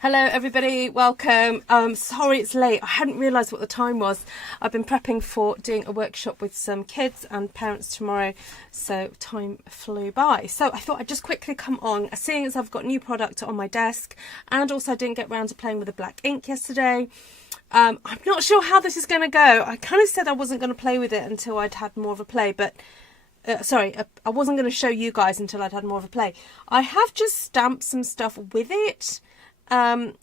Hello everybody, welcome. Sorry it's late. I hadn't realised what the time was. I've been prepping for doing a workshop with some kids and parents tomorrow, so time flew by. So I thought I'd just quickly come on, seeing as I've got new product on my desk, and also I didn't get round to playing with the black ink yesterday. I'm not sure how this is going to go. I kind of said I wasn't going to play with it until I'd had more of a play, but I wasn't going to show you guys until I'd had more of a play. I have just stamped some stuff with it. And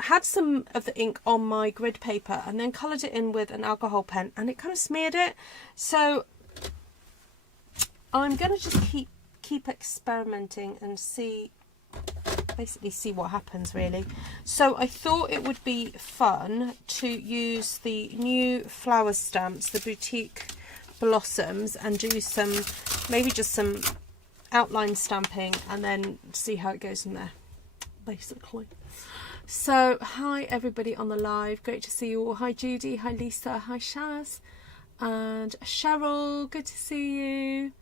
had some of the ink on my grid paper and then coloured it in with an alcohol pen, and it kind of smeared it. So I'm going to just keep experimenting and basically see what happens really. So I thought it would be fun to use the new flower stamps, the boutique blossoms, and do maybe just some outline stamping and then see how it goes from there. Basically. So hi everybody on the live, great to see you all. Hi Judy, hi Lisa, hi Shaz and Cheryl, good to see you.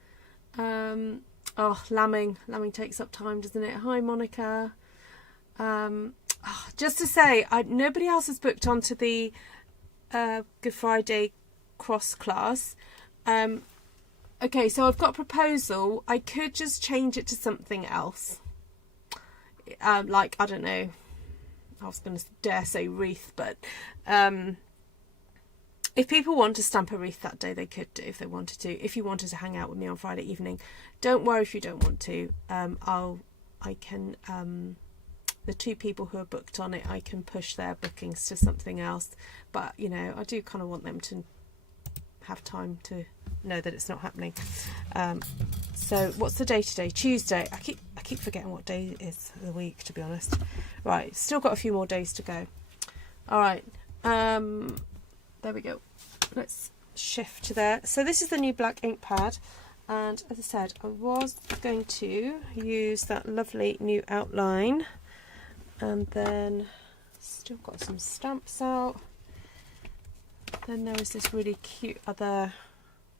Oh, lambing takes up time, doesn't it? Hi Monica. Just to say, nobody else has booked onto the Good Friday cross class. Okay, so I've got a proposal. I could just change it to something else. Like, I don't know, I was going to dare say wreath, but if people want to stamp a wreath that day, they could do if they wanted to. If you wanted to hang out with me on Friday evening, don't worry if you don't want to. The two people who are booked on it, I can push their bookings to something else. But, you know, I do kind of want them to have time to know that it's not happening. So what's the day today? Tuesday. I keep forgetting what day it is of the week, to be honest. Right, still got a few more days to go. All right, there we go. Let's shift to there. So this is the new black ink pad, and as I said, I was going to use that lovely new outline, and then still got some stamps out. Then there was this really cute other,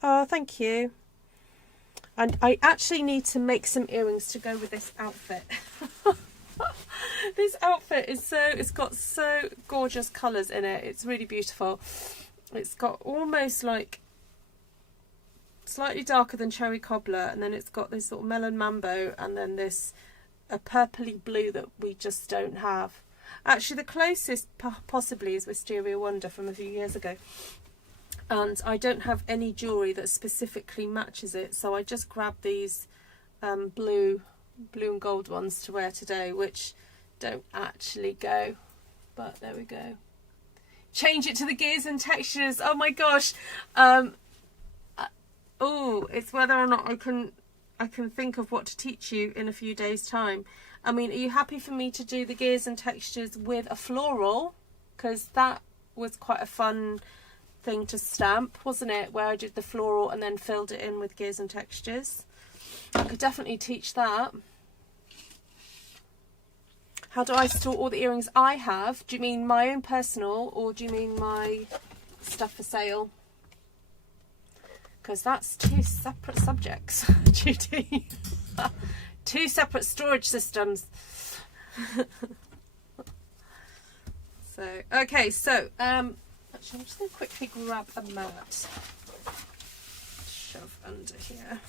oh thank you, and I actually need to make some earrings to go with this outfit. This outfit is it's got so gorgeous colours in it. It's really beautiful. It's got almost like slightly darker than cherry cobbler, and then it's got this sort of melon mambo, and then this a purpley blue that we just don't have. Actually, the closest possibly is Wisteria Wonder from a few years ago. And I don't have any jewellery that specifically matches it, so I just grabbed these blue and gold ones to wear today, which don't actually go. But there we go. Change it to the gears and textures. Oh my gosh. It's whether or not I can think of what to teach you in a few days' time. I mean, are you happy for me to do the gears and textures with a floral? Because that was quite a fun thing to stamp, wasn't it? Where I did the floral and then filled it in with gears and textures. I could definitely teach that. How do I store all the earrings I have? Do you mean my own personal, or do you mean my stuff for sale? Because that's two separate subjects, Judy. Two separate storage systems. Okay, so actually I'm just going to quickly grab a mat, shove under here.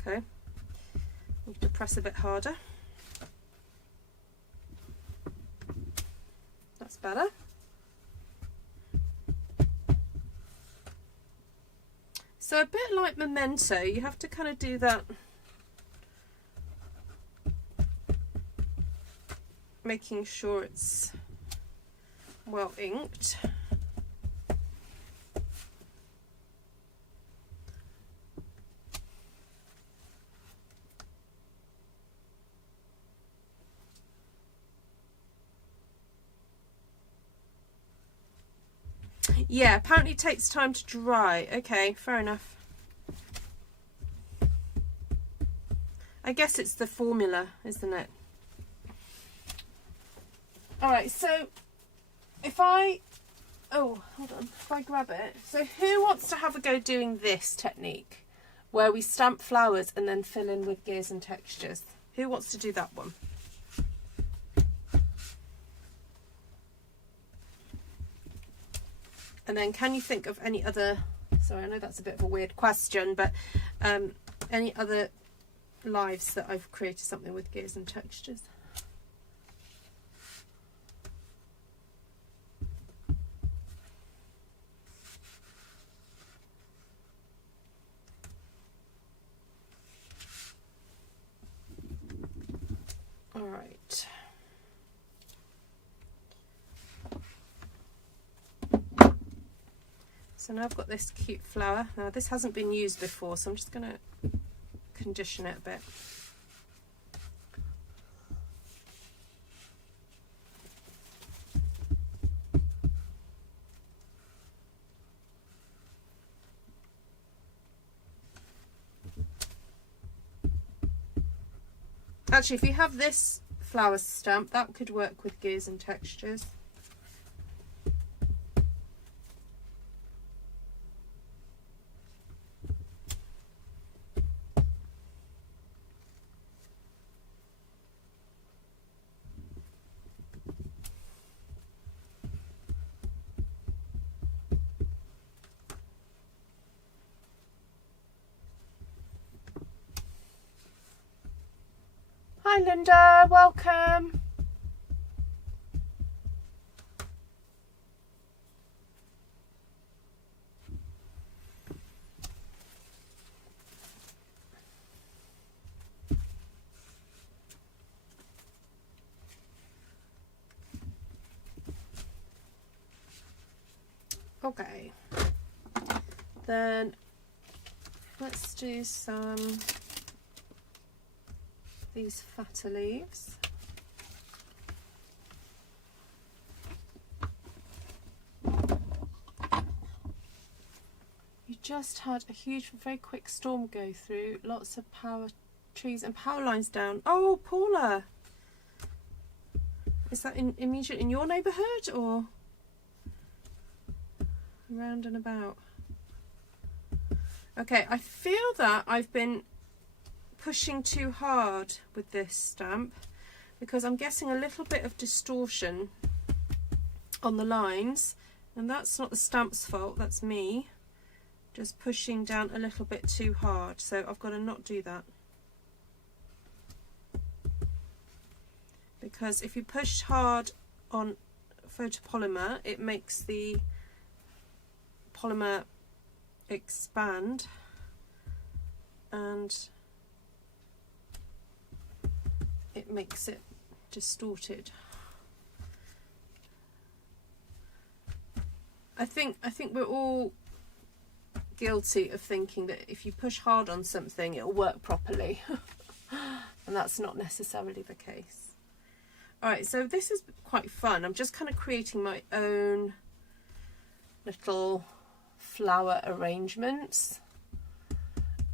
Okay, need to press a bit harder. That's better. So a bit like Memento, you have to kind of do that, making sure it's well inked. Yeah, apparently it takes time to dry. Okay, fair enough. I guess it's the formula, isn't it? Alright, so if I oh, hold on, if I grab it. So who wants to have a go doing this technique where we stamp flowers and then fill in with gears and textures? Who wants to do that one? And then can you think of any other, sorry, I know that's a bit of a weird question, but any other lives that I've created something with gears and textures? All right. So now I've got this cute flower. Now this hasn't been used before, so I'm just going to condition it a bit. Actually, if you have this flower stamp, that could work with gears and textures. Hi Linda, welcome. Okay, then let's do some these fatter leaves. You just had a huge, very quick storm go through, lots of power trees and power lines down. Oh, Paula, is that immediate in your neighbourhood or round and about? Okay, I feel that I've been pushing too hard with this stamp because I'm getting a little bit of distortion on the lines, and that's not the stamp's fault, that's me just pushing down a little bit too hard, so I've got to not do that. Because if you push hard on photopolymer, it makes the polymer expand and it makes it distorted. I think we're all guilty of thinking that if you push hard on something it'll work properly and that's not necessarily the case. Alright, so this is quite fun. I'm just kind of creating my own little flower arrangements,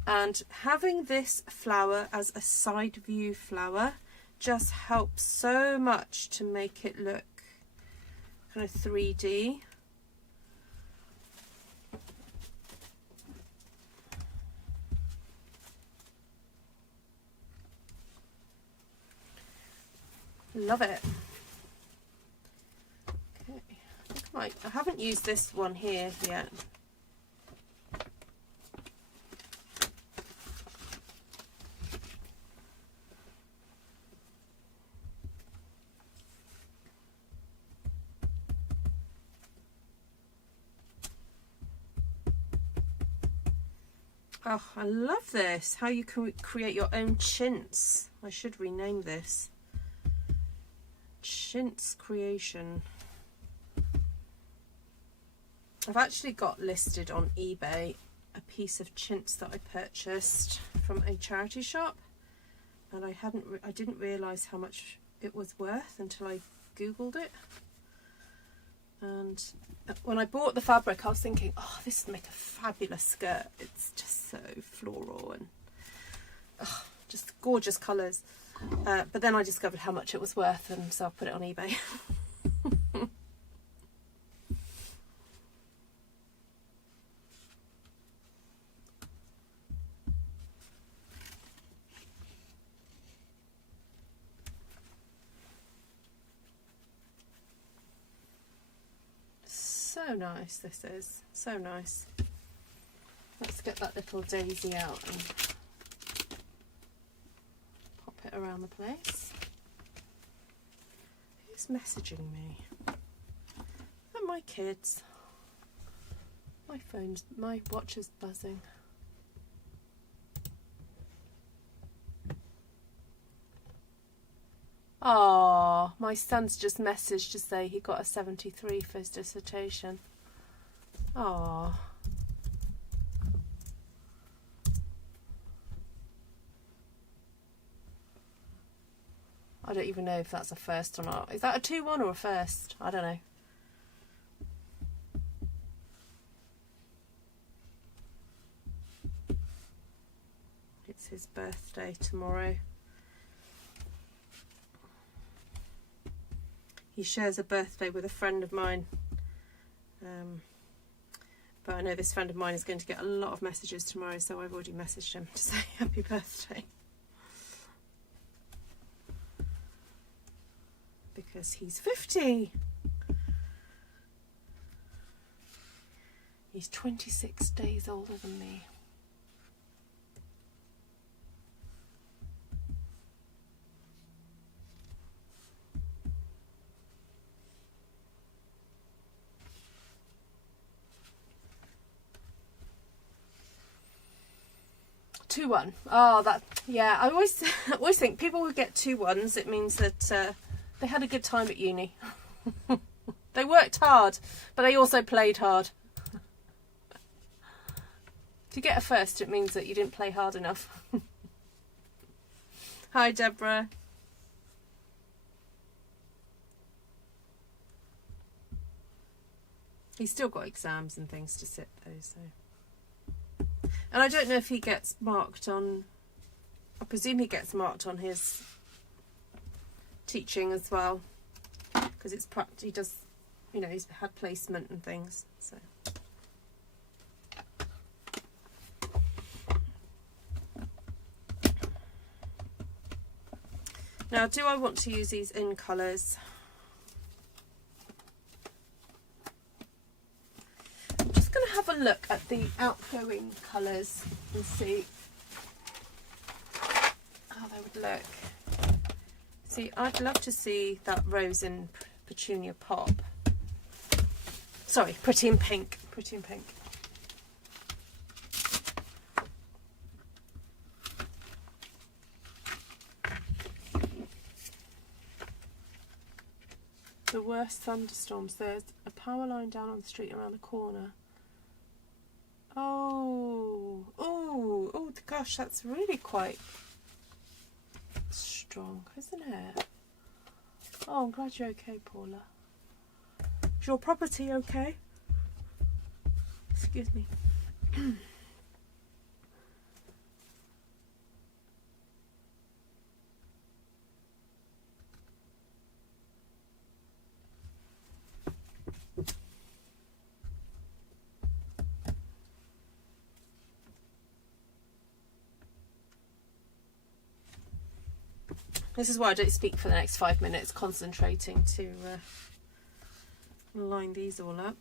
and having this flower as a side view flower just helps so much to make it look kind of 3D. Love it. Okay, I haven't used this one here yet. Oh, I love this. How you can create your own chintz. I should rename this. Chintz creation. I've actually got listed on eBay a piece of chintz that I purchased from a charity shop, and I didn't realise how much it was worth until I googled it. And when I bought the fabric I was thinking, oh, this would make a fabulous skirt. It's just so floral and just gorgeous colours. But then I discovered how much it was worth, and so I put it on eBay. So nice, this is. So nice. Let's get that little daisy out and pop it around the place. Who's messaging me? Are my kids? My watch is buzzing. Oh, my son's just messaged to say he got a 73 for his dissertation. Oh. I don't even know if that's a first or not. Is that a 2-1 or a first? I don't know. It's his birthday tomorrow. He shares a birthday with a friend of mine, but I know this friend of mine is going to get a lot of messages tomorrow, so I've already messaged him to say happy birthday, because he's 50. He's 26 days older than me. Two one. Oh, that, yeah. I always think people who get 2 1s, it means that they had a good time at uni. They worked hard, but they also played hard. If you get a first, it means that you didn't play hard enough. Hi, Deborah. He's still got exams and things to sit though, so. And I don't know if he gets marked on, I presume he gets marked on his teaching as well, because it's he does, you know, he's had placement and things, so. Now, do I want to use these in colours? I'm just going to have a look at the outgoing colours and see how they would look. See, I'd love to see that rose in petunia pop. Sorry, pretty in pink. Pretty in pink. The worst thunderstorms. There's a power line down on the street around the corner. Oh, oh, oh, gosh, that's really quite strong, isn't it? Oh, I'm glad you're okay, Paula. Is your property okay? Excuse me. This is why I don't speak for the next 5 minutes, concentrating to line these all up.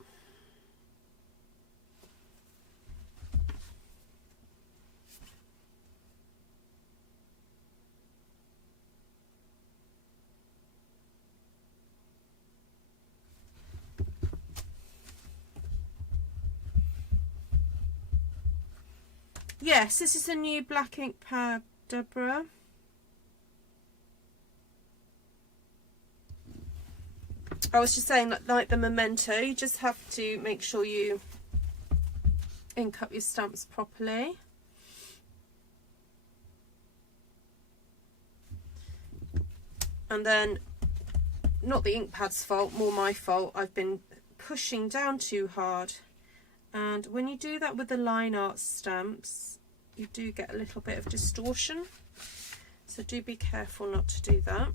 Yes, this is a new black ink pad, Deborah. I was just saying that, like the Memento, you just have to make sure you ink up your stamps properly. And then, not the ink pad's fault, more my fault, I've been pushing down too hard. And when you do that with the line art stamps, you do get a little bit of distortion. So do be careful not to do that.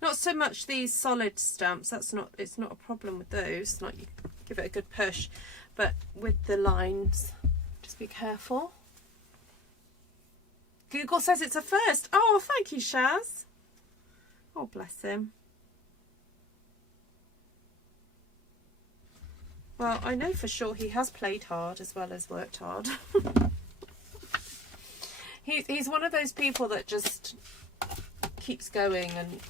Not so much these solid stamps, it's not a problem with those, like you give it a good push. But with the lines, just be careful. Google says it's a first. Oh, thank you, Shaz. Oh, bless him. Well, I know for sure he has played hard as well as worked hard. He's one of those people that just keeps going and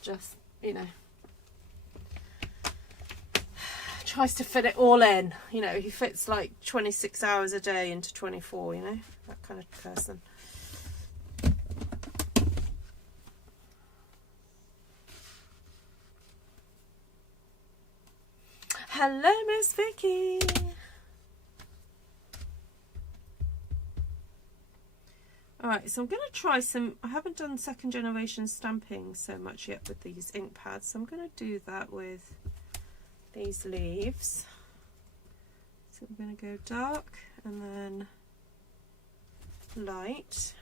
just, you know, tries to fit it all in. You know, he fits like 26 hours a day into 24, you know, that kind of person. Hello, Miss Vicky. Alright, so I'm going to try some, I haven't done second generation stamping so much yet with these ink pads, so I'm going to do that with these leaves. So I'm going to go dark and then light,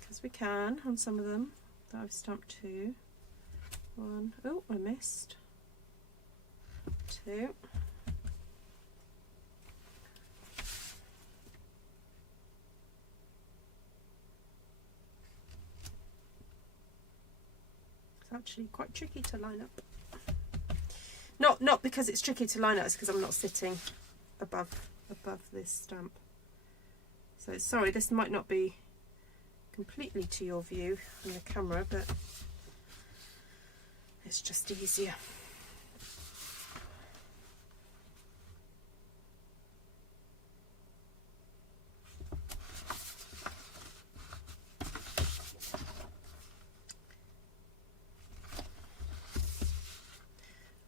because we can on some of them that I've stamped 2. 1, oh, I missed. 2. Actually quite tricky to line up. Not because it's tricky to line up, it's because I'm not sitting above this stamp. So sorry, this might not be completely to your view on the camera, but it's just easier.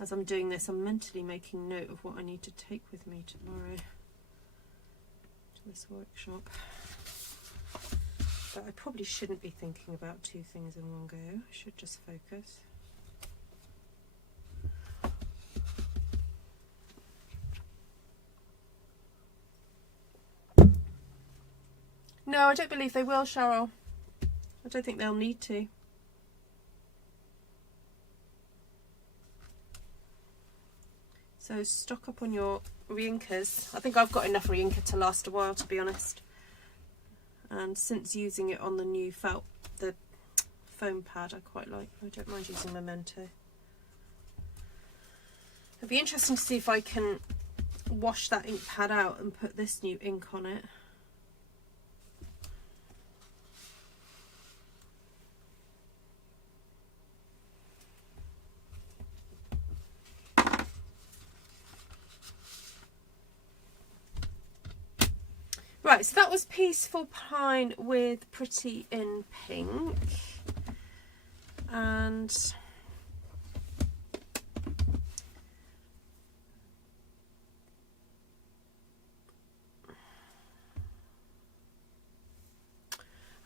As I'm doing this, I'm mentally making note of what I need to take with me tomorrow to this workshop. But I probably shouldn't be thinking about 2 things in one go. I should just focus. No, I don't believe they will, Cheryl. I don't think they'll need to. So stock up on your reinkers. I think I've got enough reinker to last a while, to be honest. And since using it on the new the foam pad, I quite like. I don't mind using Memento. It'd be interesting to see if I can wash that ink pad out and put this new ink on it. Right, so that was Peaceful Pine with Pretty in Pink. And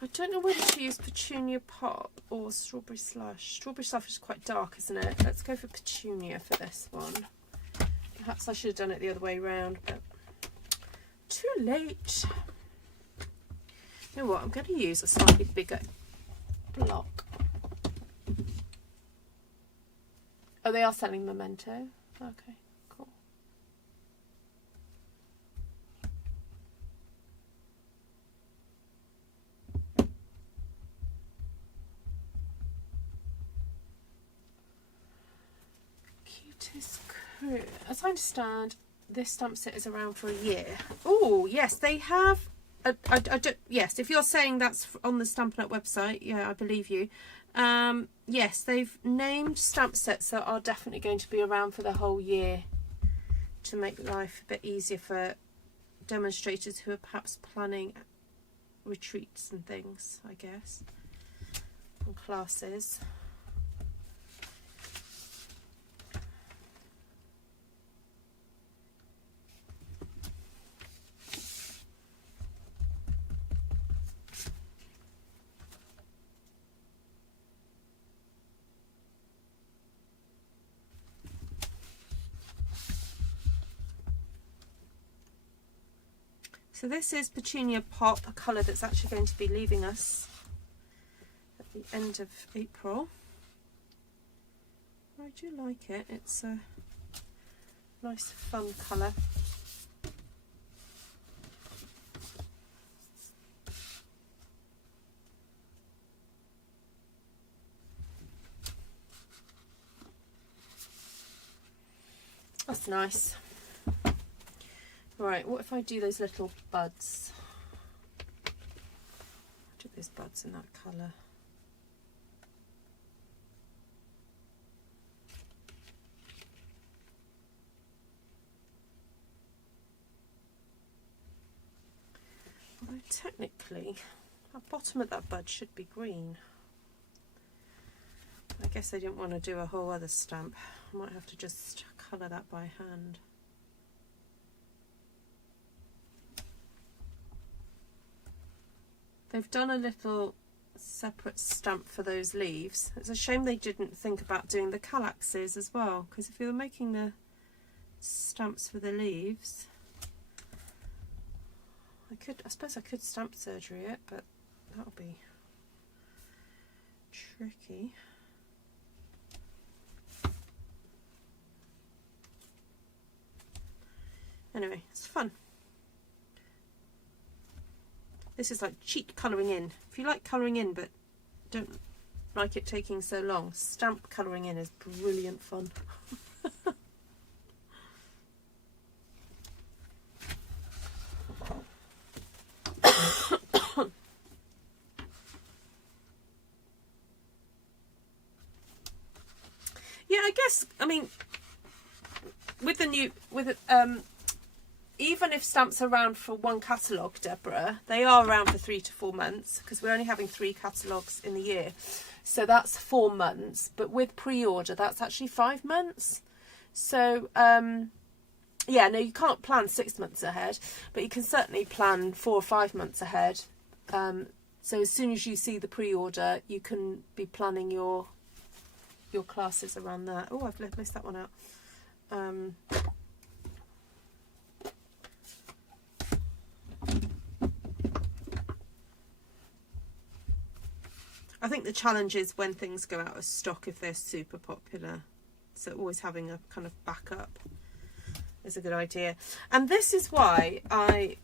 I don't know whether to use Petunia Pop or Strawberry Slush. Strawberry Slush is quite dark, isn't it? Let's go for Petunia for this one. Perhaps I should have done it the other way around, but too late. You know what, I'm going to use a slightly bigger block. Oh, they are selling Memento. Okay, cool. Cutest Crew. As I understand, this stamp set is around for a year. Oh, yes, they have. Yes, if you're saying that's on the Stampin' Up website, yeah, I believe you. Yes, they've named stamp sets that are definitely going to be around for the whole year to make life a bit easier for demonstrators who are perhaps planning retreats and things, I guess, and classes. So this is Petunia Pop, a colour that's actually going to be leaving us at the end of April. Where I do like it. It's a nice fun colour. That's nice. Right, what if I do those little buds? Do those buds in that colour. Although technically, the bottom of that bud should be green. I guess I didn't want to do a whole other stamp. I might have to just colour that by hand. They've done a little separate stamp for those leaves. It's a shame they didn't think about doing the calyxes as well, because if you were making the stamps for the leaves, I suppose I could stamp surgery it, but that'll be tricky. Anyway, it's fun. This is like cheap colouring in. If you like colouring in but don't like it taking so long, stamp colouring in is brilliant fun. Yeah, I guess, I mean, even if stamps are around for one catalogue, Deborah, they are around for 3 to 4 months, because we're only having 3 catalogues in the year. So that's 4 months. But with pre-order, that's actually 5 months. So, yeah, no, you can't plan 6 months ahead, but you can certainly plan 4 or 5 months ahead. So as soon as you see the pre-order, you can be planning your classes around that. Oh, I've missed that one out. I think the challenge is when things go out of stock if they're super popular. So always having a kind of backup is a good idea. And this is why I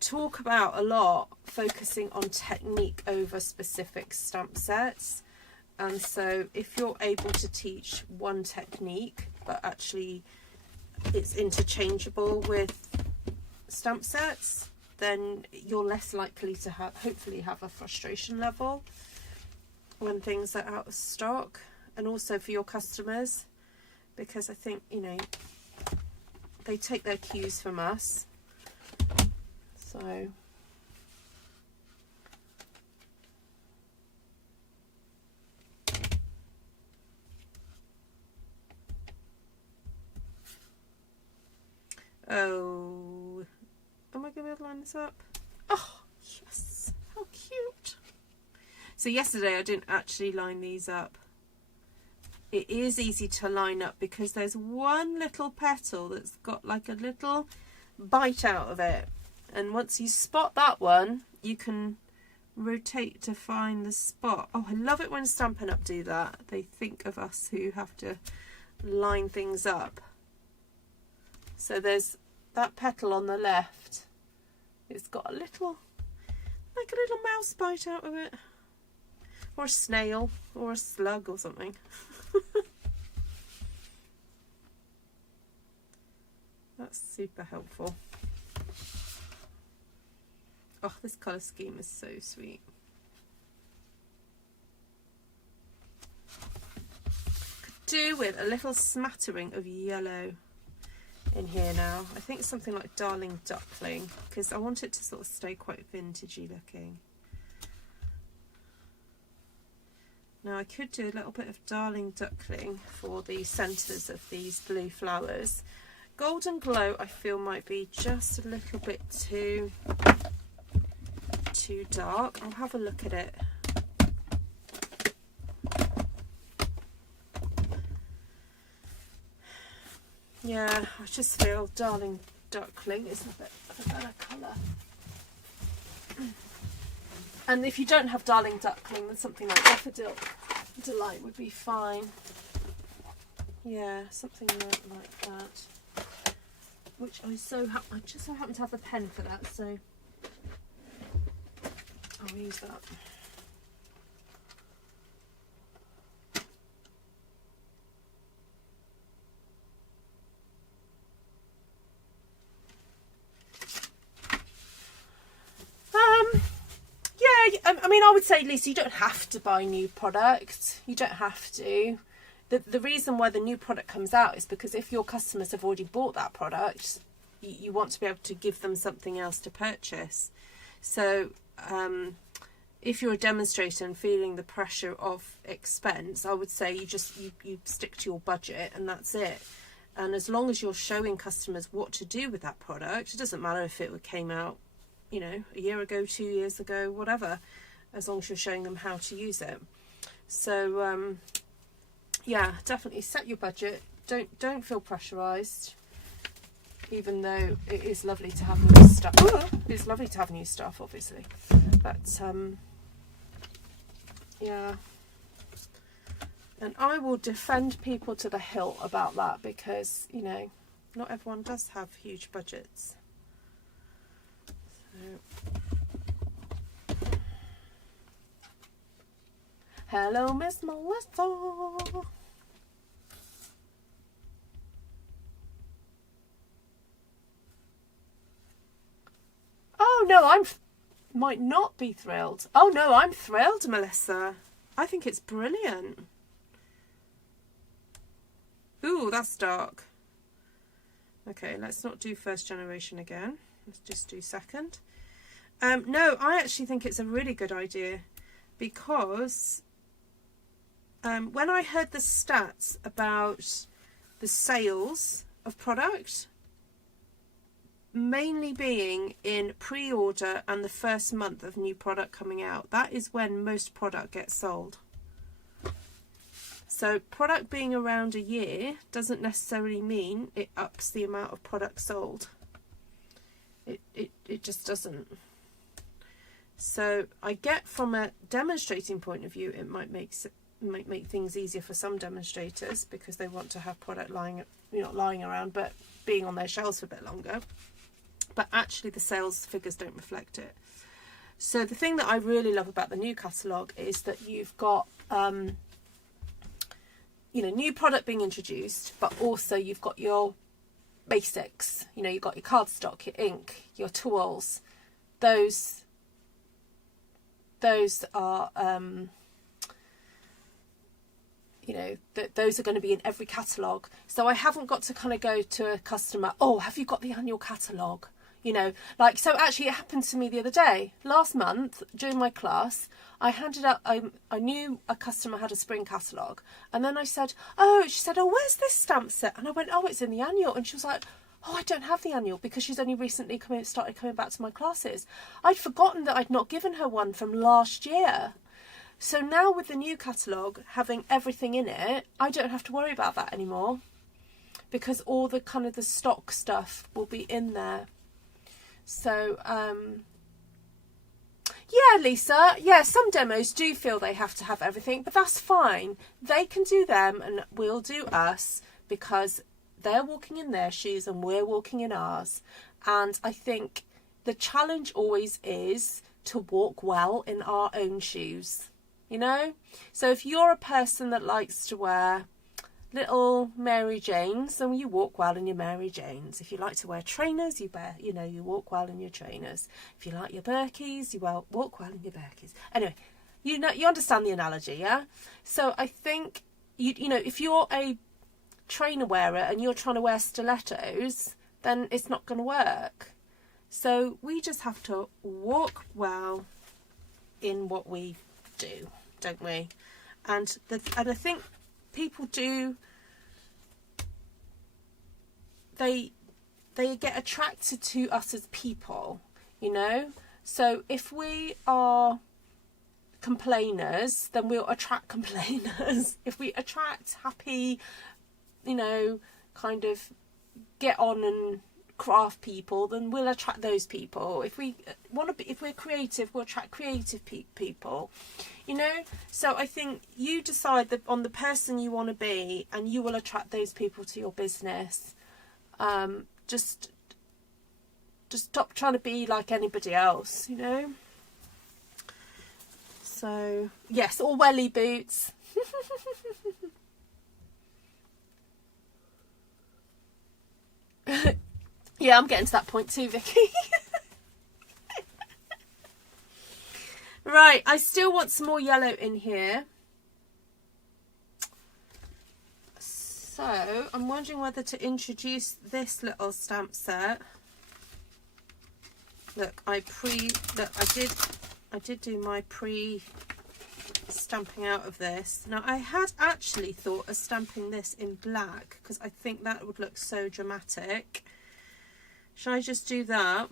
talk about a lot focusing on technique over specific stamp sets. And so if you're able to teach one technique, but actually it's interchangeable with stamp sets, then you're less likely to hopefully have a frustration level when things are out of stock, and also for your customers, because I think, you know, they take their cues from us. So oh, am I going to be able to line this up? Oh, yes, how cute. So yesterday I didn't actually line these up. It is easy to line up because there's one little petal that's got like a little bite out of it. And once you spot that one, you can rotate to find the spot. Oh, I love it when Stampin' Up do that. They think of us who have to line things up. So there's that petal on the left. It's got a little, like a little mouse bite out of it. Or a snail, or a slug or something. That's super helpful. Oh, this colour scheme is so sweet. Could do with a little smattering of yellow in here now. I think something like Darling Duckling, because I want it to sort of stay quite vintagey looking. Now I could do a little bit of Darling Duckling for the centres of these blue flowers. Golden Glow I feel might be just a little bit too dark. I'll have a look at it. Yeah, I just feel Darling Duckling is a bit of a better colour. And if you don't have Darling Duckling, then something like Daffodil Delight would be fine. Yeah, something like that. Which I just so happen to have a pen for that, so I'll use that. I mean, I would say, Lisa, you don't have to buy new product. You don't have to. The reason why the new product comes out is because if your customers have already bought that product, you want to be able to give them something else to purchase. So if you're a demonstrator and feeling the pressure of expense, I would say you stick to your budget and that's it. And as long as you're showing customers what to do with that product, it doesn't matter if it came out, you know, a year ago, 2 years ago, whatever, as long as you're showing them how to use it. So yeah, definitely set your budget. Don't feel pressurized, even though it is lovely to have new stuff. It's lovely to have new stuff, obviously, but yeah. And I will defend people to the hilt about that, because, you know, not everyone does have huge budgets. So. Hello, Miss Melissa. Oh no, might not be thrilled. Oh no, I'm thrilled, Melissa. I think it's brilliant. Ooh, that's dark. Okay, let's not do first generation again. Let's just do second. No, I actually think it's a really good idea, because when I heard the stats about the sales of product, mainly being in pre-order and the first month of new product coming out, that is when most product gets sold. So product being around a year doesn't necessarily mean it ups the amount of product sold. It just doesn't. So I get, from a demonstrating point of view, it might make things easier for some demonstrators, because they want to have product lying, not lying around, but being on their shelves for a bit longer. But actually the sales figures don't reflect it. So the thing that I really love about the new catalogue is that you've got you know, new product being introduced, but also you've got your basics. You know, you've got your cardstock, your ink, your tools. Those are you know, those are going to be in every catalogue. So I haven't got to kind of go to a customer, oh, have you got the annual catalogue? You know, like, so actually it happened to me the other day. Last month, during my class, I handed out, I knew a customer had a spring catalogue. And then I said, she said, where's this stamp set? And I went, it's in the annual. And she was like, I don't have the annual, because she's only recently started coming back to my classes. I'd forgotten that I'd not given her one from last year. So now with the new catalogue having everything in it, I don't have to worry about that anymore, because all the kind of the stock stuff will be in there. So, yeah, Lisa, yeah, some demos do feel they have to have everything, but that's fine. They can do them and we'll do us, because they're walking in their shoes and we're walking in ours. And I think the challenge always is to walk well in our own shoes, you know? So if you're a person that likes to wear little Mary Janes, then you walk well in your Mary Janes. If you like to wear trainers, you walk well in your trainers. If you like your Birkies, you walk well in your Birkies. Anyway, you understand the analogy, yeah? So I think you know, if you're a trainer wearer and you're trying to wear stilettos, then it's not going to work. So we just have to walk well in what we do, don't we? And I think people do, they get attracted to us as people, you know? So if we are complainers, then we'll attract complainers. If we attract happy, you know, kind of get on and craft people, then we'll attract those people. If we want to be, if we're creative, we'll attract creative people, you know. So I think you decide on the person you want to be, and you will attract those people to your business. Just stop trying to be like anybody else, you know. So yes, or welly boots. Yeah, I'm getting to that point too, Vicky. Right, I still want some more yellow in here. So I'm wondering whether to introduce this little stamp set. Look, I did do my stamping out of this. Now I had actually thought of stamping this in black because I think that would look so dramatic. Should I just do that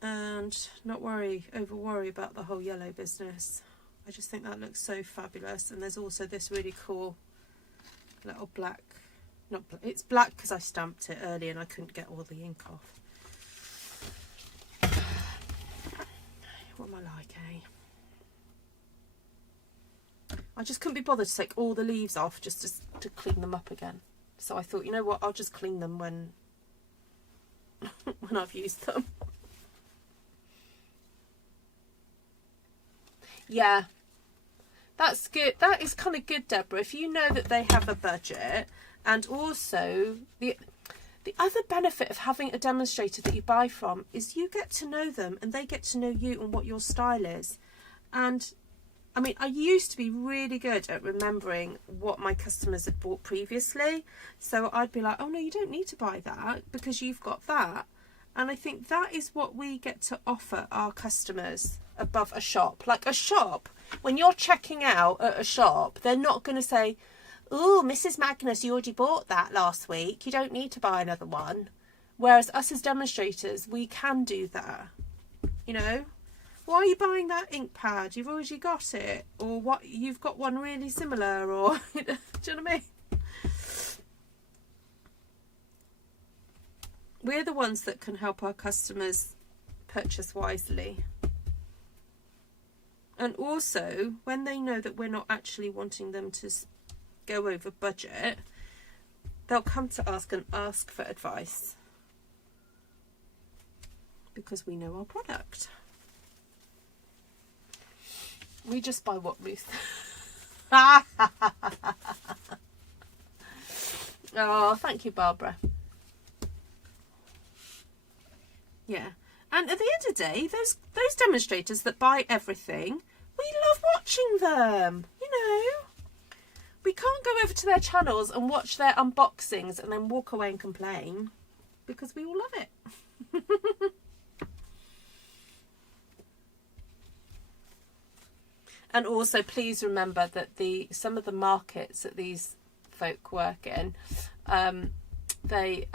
and not over worry about the whole yellow business? I just think that looks so fabulous. And there's also this really cool little black, it's black because I stamped it early and I couldn't get all the ink off. What am I like, eh? I just couldn't be bothered to take all the leaves off just to clean them up again. So I thought, you know what, I'll just clean them when I've used them. Yeah, that's good. That is kind of good, Deborah, if you know that they have a budget. And also the other benefit of having a demonstrator that you buy from is you get to know them and they get to know you and what your style is. And I mean, I used to be really good at remembering what my customers had bought previously. So I'd be like, oh no, you don't need to buy that because you've got that. And I think that is what we get to offer our customers above a shop. Like a shop, when you're checking out at a shop, they're not going to say, oh, Mrs. Magnus, you already bought that last week. You don't need to buy another one. Whereas us as demonstrators, we can do that. You know, why are you buying that ink pad? You've already got it. Or what? You've got one really similar. Or do you know what I mean? We're the ones that can help our customers purchase wisely. And also, when they know that we're not actually wanting them to go over budget, they'll come to us and ask for advice because we know our product. We just buy what Ruth. Oh, thank you, Barbara. Yeah, and at the end of the day, those demonstrators that buy everything, we love watching them, you know. We can't go over to their channels and watch their unboxings and then walk away and complain because we all love it. And also, please remember that some of the markets that these folk work in, they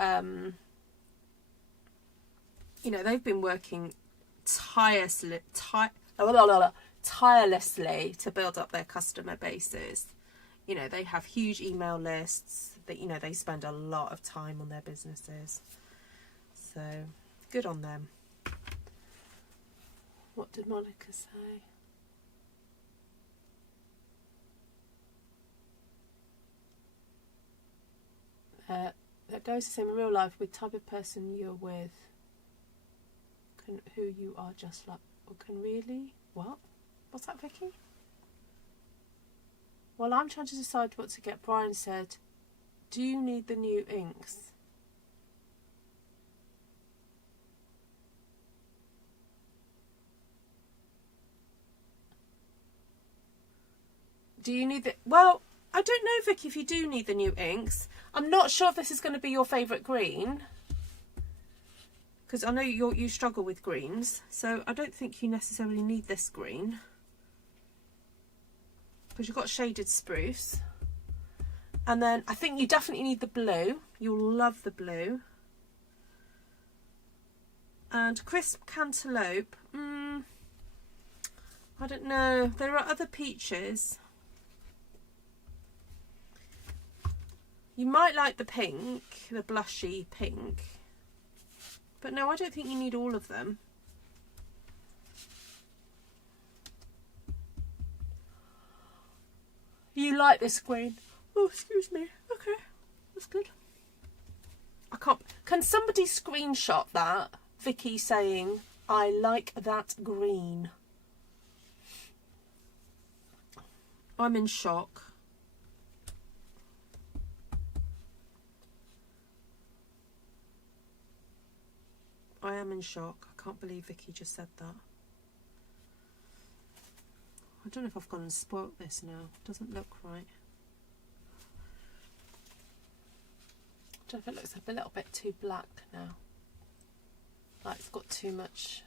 you know, they've been working tirelessly to build up their customer bases. You know, they have huge email lists that, you know, they spend a lot of time on their businesses. So good on them. What did Monica say? That goes the same in real life with type of person you're with. Who you are just like, or can really, what? What's that, Vicky? Well, I'm trying to decide what to get. Brian said, do you need the new inks? Do you need the... Well, I don't know, Vicky, if you do need the new inks. I'm not sure if this is going to be your favourite green, because I know you struggle with greens, so I don't think you necessarily need this green, because you've got shaded spruce. And then I think you definitely need the blue. You'll love the blue. And crisp cantaloupe, I don't know. There are other peaches. You might like the pink, the blushy pink. But no, I don't think you need all of them. You like this green? Oh, excuse me. Okay, that's good. I can't. Can somebody screenshot that? Vicky saying, I like that green. I'm in shock. I am in shock. I can't believe Vicky just said that. I don't know if I've gone and spoilt this now. Doesn't look right. I don't know if it looks a little bit too black now. Like it's got too much.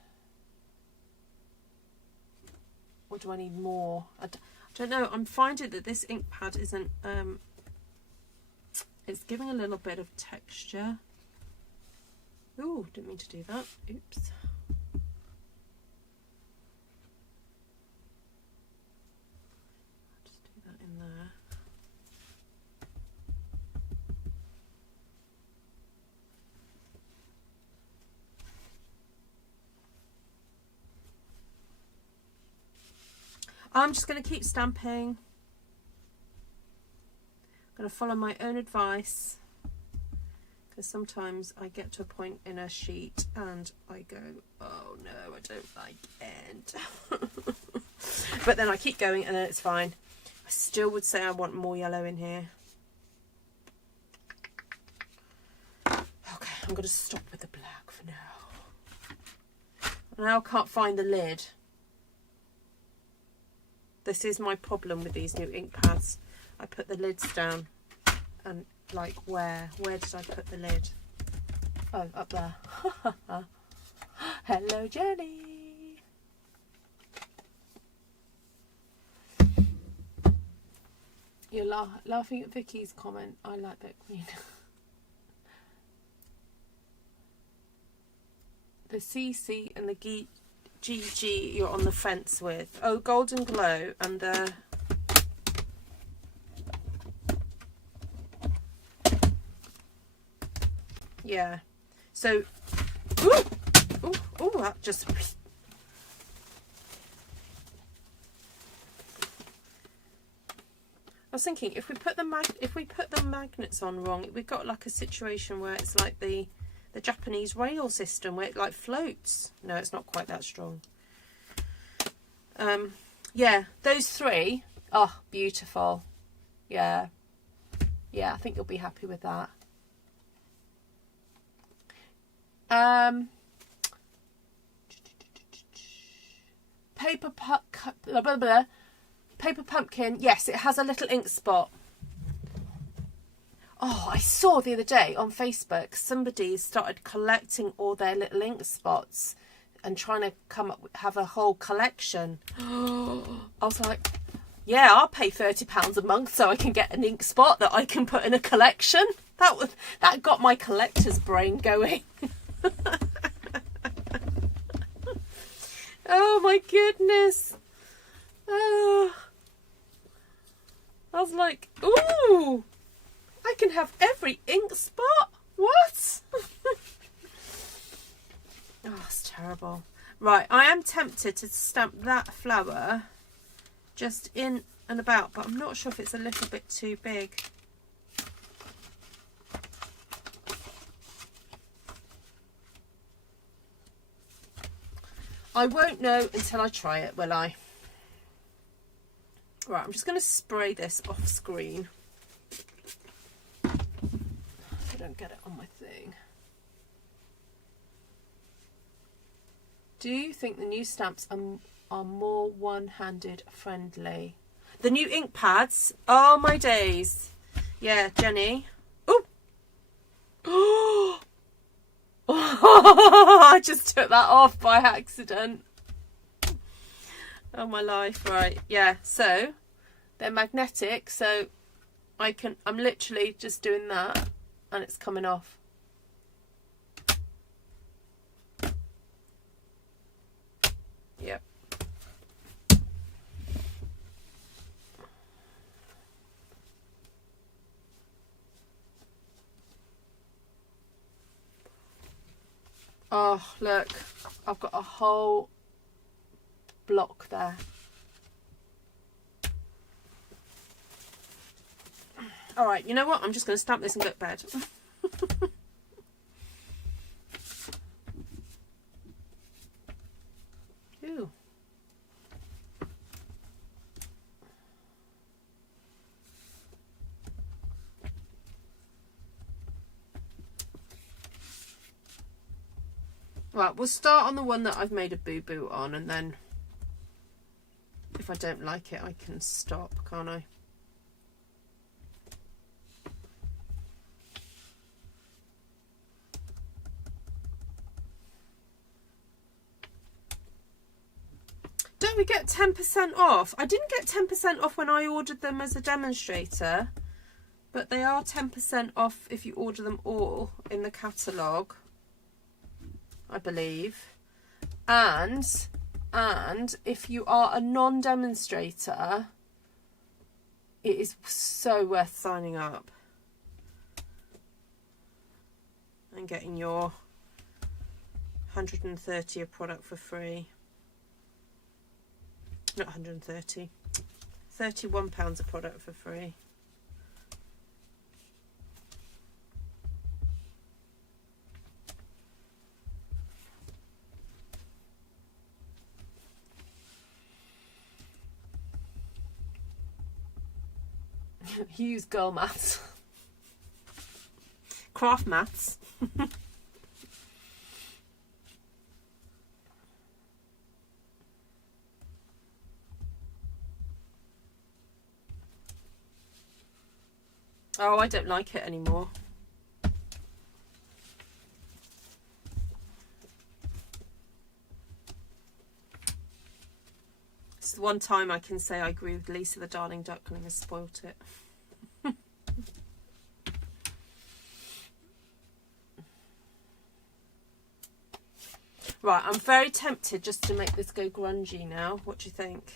Or do I need more? I don't know. I'm finding that this ink pad isn't. It's giving a little bit of texture. Ooh, didn't mean to do that. Oops. Just do that in there. I'm just going to keep stamping. I'm going to follow my own advice. Because sometimes I get to a point in a sheet and I go, oh no, I don't like it. But then I keep going and then it's fine. I still would say I want more yellow in here. Okay, I'm going to stop with the black for now. Now I can't find the lid. This is my problem with these new ink pads. I put the lids down and like where did I put the lid? Oh, up there. Hello, Jenny. You're laughing at Vicky's comment. I like that green. The CC and the GG you're on the fence with. Oh, Golden Glow and the yeah. So, ooh, that just. I was thinking if we put the magnets on wrong, we've got like a situation where it's like the Japanese rail system where it like floats. No, it's not quite that strong. Yeah, those three. Oh, beautiful. Yeah, I think you'll be happy with that. Paper pumpkin. Yes, it has a little ink spot. Oh, I saw the other day on Facebook somebody started collecting all their little ink spots and trying to have a whole collection. I was like, yeah, I'll pay £30 a month so I can get an ink spot that I can put in a collection. That got my collector's brain going. Oh my goodness. Oh. I was like, ooh, I can have every ink spot. What? Oh, it's terrible. Right, I am tempted to stamp that flower just in and about, but I'm not sure if it's a little bit too big. I won't know until I try it, will I? Right, I'm just going to spray this off screen. I don't get it on my thing. Do you think the new stamps are more one-handed friendly? The new ink pads? Oh my days. Yeah, Jenny. Oh! Oh! I just took that off by accident. Oh my life. Right, yeah, so they're magnetic, so I'm literally just doing that and it's coming off. Yep. Oh, look, I've got a whole block there. All right, you know what? I'm just going to stamp this and go to bed. Ooh. Right, we'll start on the one that I've made a boo-boo on, and then if I don't like it, I can stop, can't I? Don't we get 10% off? I didn't get 10% off when I ordered them as a demonstrator, but they are 10% off if you order them all in the catalogue, I believe. And if you are a non-demonstrator, it is so worth signing up and getting your 130 a product for free. Not 130, £31 a product for free. Use girl maths. Craft maths. Oh, I don't like it anymore. It's the one time I can say I agree with Lisa the Darling Duckling has spoilt it. Right, I'm very tempted just to make this go grungy now. What do you think?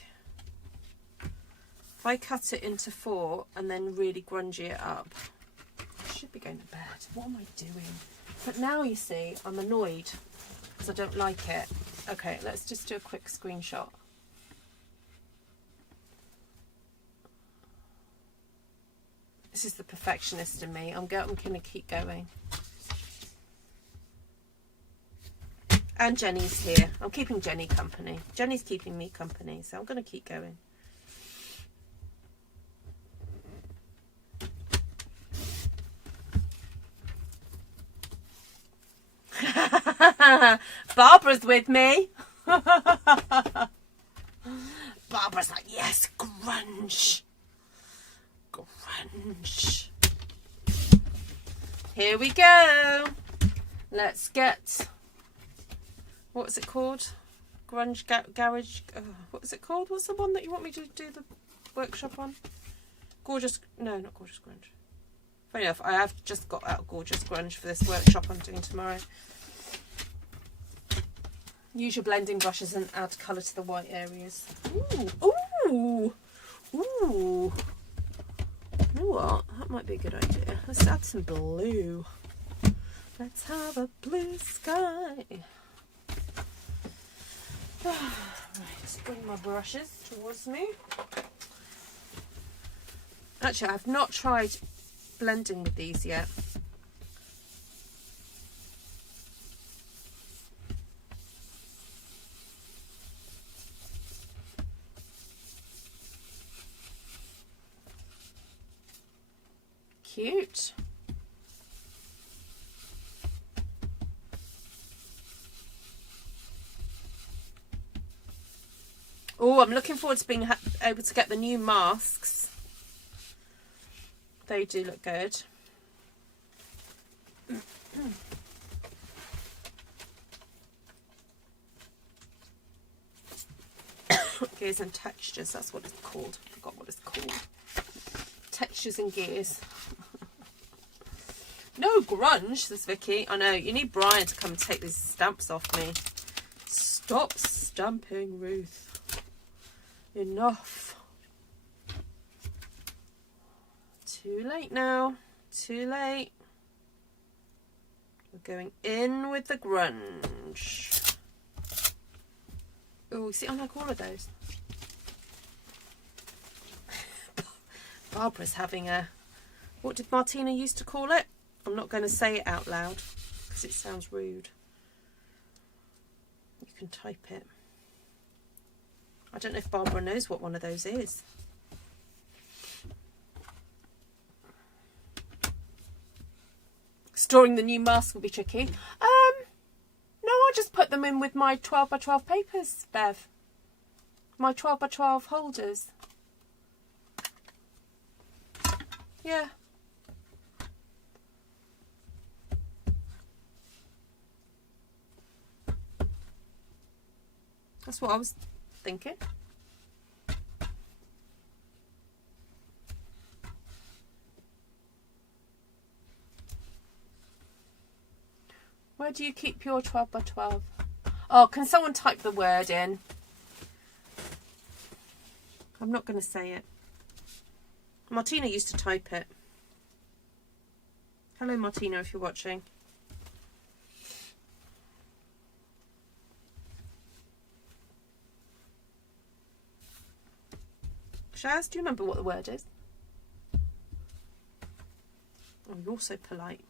If I cut it into 4 and then really grungy it up, I should be going to bed. What am I doing? But now you see, I'm annoyed because I don't like it. Okay, let's just do a quick screenshot. This is the perfectionist in me. I'm going to keep going. And Jenny's here. I'm keeping Jenny company. Jenny's keeping me company, so I'm going to keep going. Barbara's with me. Barbara's like, yes, grunge. Grunge. Here we go. Let's get... What's it called? Grunge garage. What is it called? What's the one that you want me to do the workshop on? Gorgeous. No, not Gorgeous Grunge. Funny enough, I have just got out Gorgeous Grunge for this workshop I'm doing tomorrow. Use your blending brushes and add colour to the white areas. Ooh, ooh, ooh. You know what? That might be a good idea. Let's add some blue. Let's have a blue sky. Right, let's bring my brushes towards me. Actually, I've not tried blending with these yet. Cute. Oh, I'm looking forward to being able to get the new masks. They do look good. Gears and textures, that's what it's called. I forgot what it's called. Textures and gears. No grunge, says Vicky. I know, you need Brian to come take these stamps off me. Stop stamping, Ruth. Enough. Too late now. Too late. We're going in with the grunge. Oh, see, I like all of those. Barbara's having a, what did Martina used to call it? I'm not going to say it out loud because it sounds rude. You can type it. I don't know if Barbara knows what one of those is. Storing the new mask will be tricky. No, I'll just put them in with my 12 by 12 papers, Bev. My 12 by 12 holders. Yeah. That's what I was thinking. Where do you keep your 12 by 12? Oh, can someone type the word in? I'm not going to say it. Martina used to type it. Hello, Martina, if you're watching. Shaz, do you remember what the word is? Oh, you're so polite.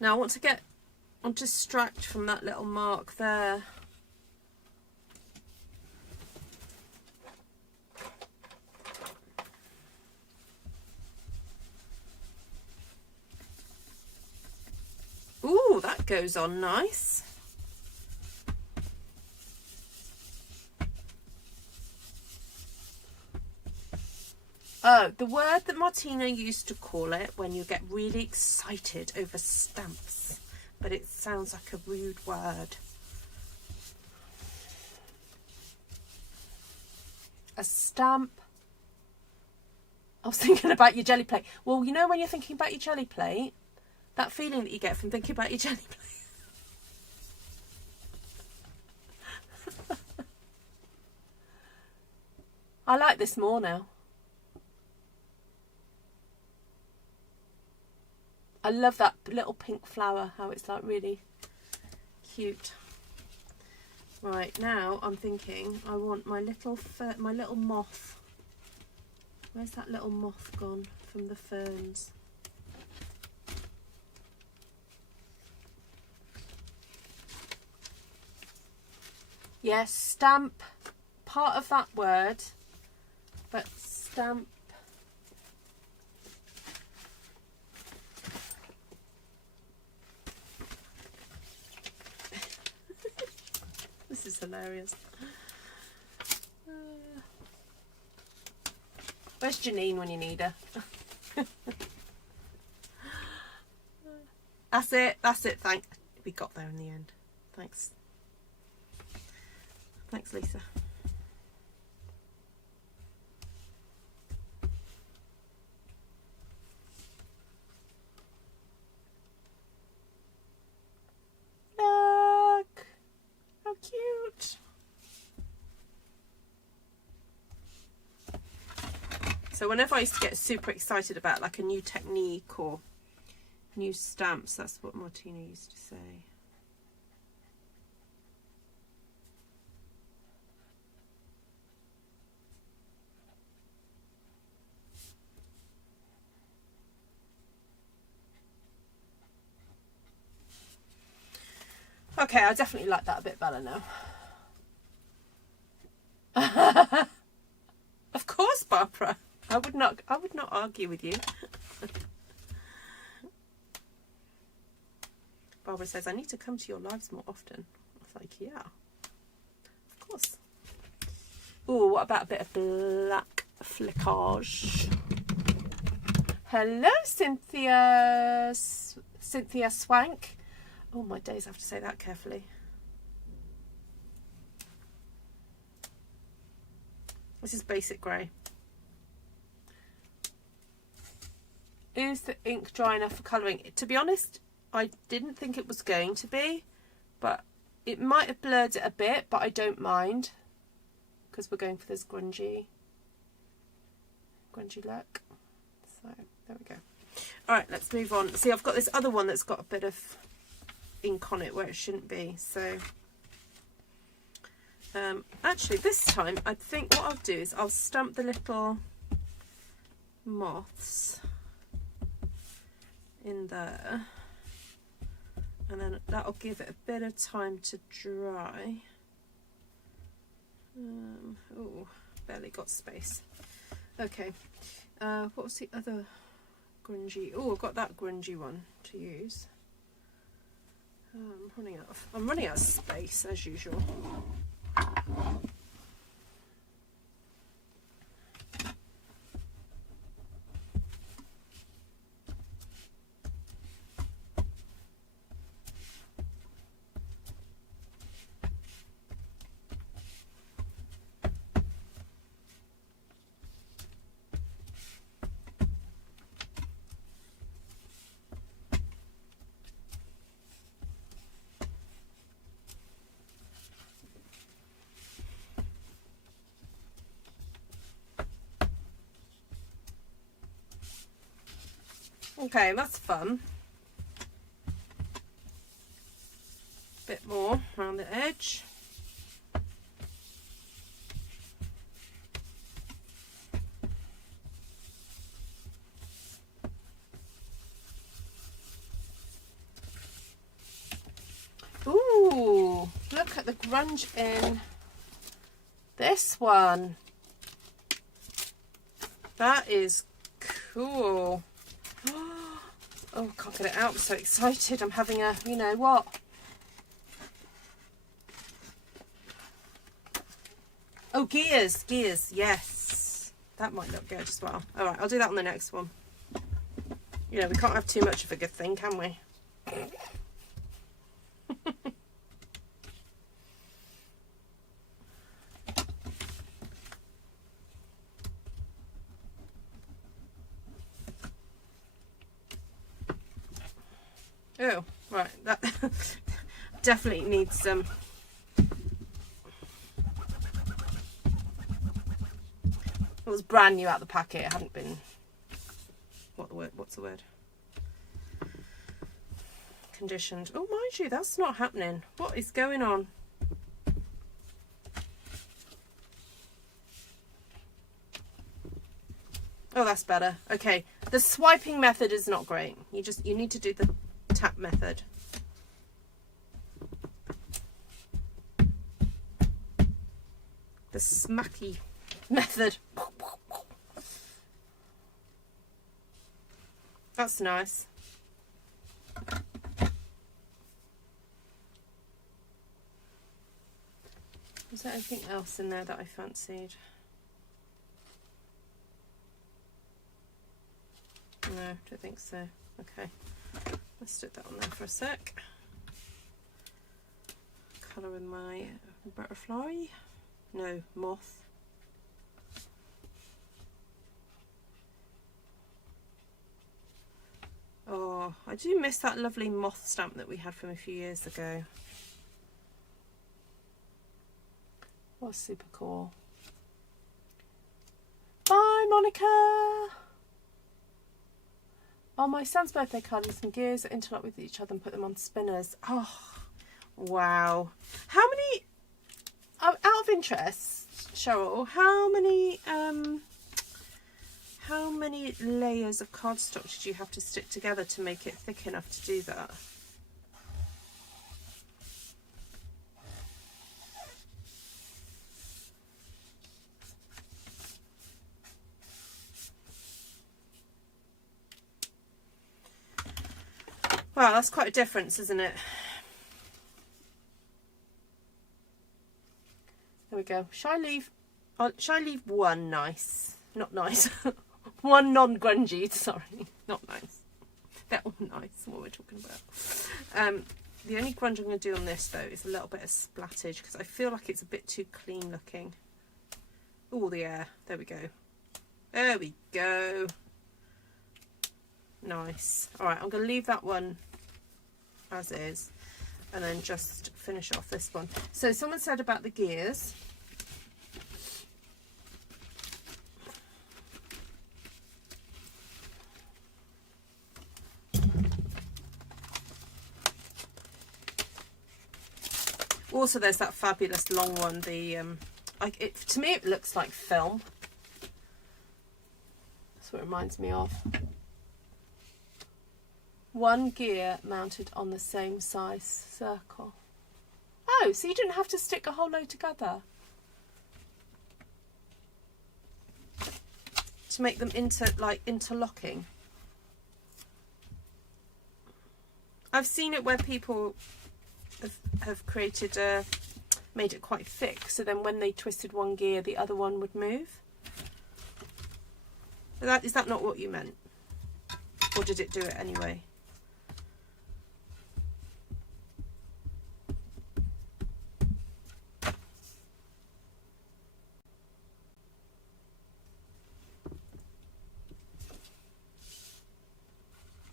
Now I want to distract from that little mark there. Ooh, that goes on nice. Oh, the word that Martina used to call it when you get really excited over stamps, but it sounds like a rude word. A stamp. I was thinking about your jelly plate. Well, you know when you're thinking about your jelly plate, that feeling that you get from thinking about your jelly plate. I like this more now. I love that little pink flower, how it's like really cute. Right, now I'm thinking I want my little moth. Where's that little moth gone from the ferns? Yes, stamp, part of that word, but stamp. This is hilarious. Where's Janine when you need her? That's it. We got there in the end. Thanks. Thanks, Lisa. Look! How cute! So whenever I used to get super excited about like a new technique or new stamps, that's what Martina used to say. Okay, I definitely like that a bit better now. Of course, Barbara. I would not argue with you. Barbara says, I need to come to your lives more often. I was like, yeah, of course. Oh, what about a bit of black flickage? Hello, Cynthia Swank. Oh my days, I have to say that carefully. This is basic grey. Is the ink dry enough for colouring? To be honest, I didn't think it was going to be, but it might have blurred it a bit, but I don't mind because we're going for this grungy look. So there we go. All right, let's move on. See, I've got this other one that's got a bit of ink on it where it shouldn't be. So actually this time I think what I'll do is I'll stamp the little moths in there, and then that'll give it a bit of time to dry. Oh, barely got space. Okay, what was the other grungy? Oh, I've got that grungy one to use. I'm running out of space as usual. Okay, that's fun. Bit more around the edge. Ooh, look at the grunge in this one. That is cool. Oh, I can't get it out. I'm so excited. I'm having a, you know what? Oh, gears, yes. That might look good as well. All right, I'll do that on the next one. You know, we can't have too much of a good thing, can we? Oh, right, that definitely needs some. It was brand new out the packet. It hadn't been, what's the word? Conditioned. Oh, mind you, that's not happening. What is going on? Oh, that's better. Okay, the swiping method is not great. You need to do the tap method. The smacky method. That's nice. Was there anything else in there that I fancied? No, don't think so. Okay, let's stick that on there for a sec. Colour in my butterfly. No, moth. Oh, I do miss that lovely moth stamp that we had from a few years ago. Was super cool. Bye, Monica! On my son's birthday card with some gears that interlock with each other and put them on spinners. Oh, wow. How many, out of interest, Cheryl, how many layers of cardstock did you have to stick together to make it thick enough to do that? Wow, that's quite a difference, isn't it? There we go. Shall I leave one nice? Not nice. one non-grungy, sorry, not nice. That one nice, what we're talking about. The only grunge I'm going to do on this though is a little bit of splattage because I feel like it's a bit too clean looking. Oh, the air. There we go. There we go. Nice. Alright, I'm going to leave that one as is and then just finish off this one. So someone said about the gears. Also, there's that fabulous long one. The to me, it looks like film. That's what it reminds me of. One gear mounted on the same size circle. Oh, so you didn't have to stick a whole load together to make them interlocking. I've seen it where people have created made it quite thick, so then when they twisted one gear the other one would move. Is that not what you meant, or did it do it anyway?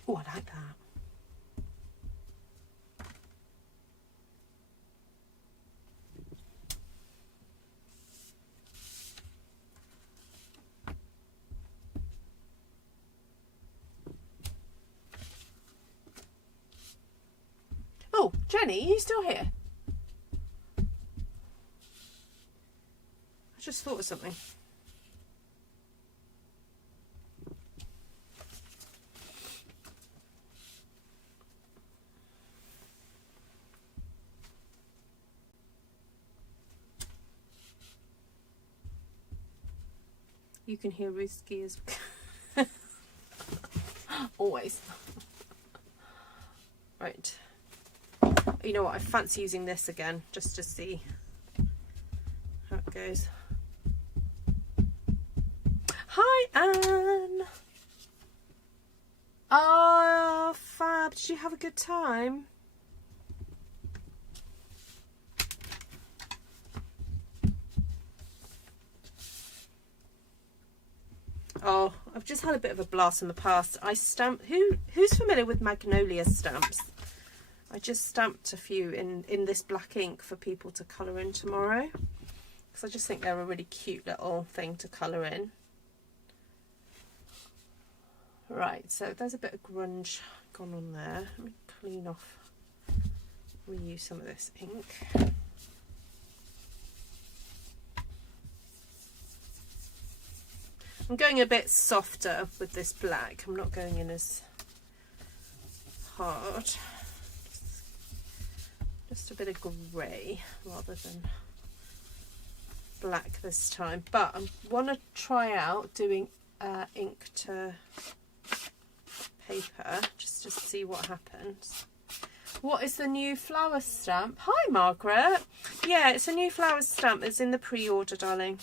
Oh, I like that. Oh, Jenny, are you still here? I just thought of something. You can hear Ruth's gears. Always. Right. You know what, I fancy using this again just to see how it goes. Hi, Anne. Oh, fab. Did you have a good time? Oh, I've just had a bit of a blast in the past. I stamped, who's familiar with magnolia stamps? I just stamped a few in this black ink for people to colour in tomorrow, because I just think they're a really cute little thing to colour in. Right, so there's a bit of grunge gone on there. Let me clean off, reuse some of this ink. I'm going a bit softer with this black. I'm not going in as hard. Just a bit of grey rather than black this time. But I want to try out doing ink to paper just to see what happens. What is the new flower stamp? Hi, Margaret. Yeah, it's a new flower stamp. It's in the pre-order, darling.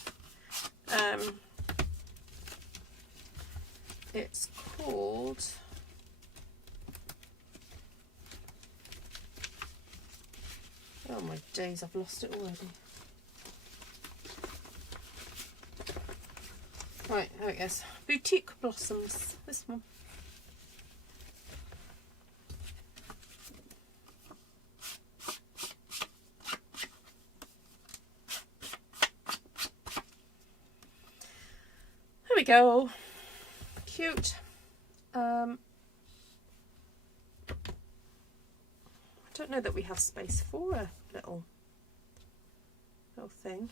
It's called... Oh my days, I've lost it already. Right, there it goes. Boutique Blossoms. This one. There we go. Cute. I don't know that we have space for a little thing.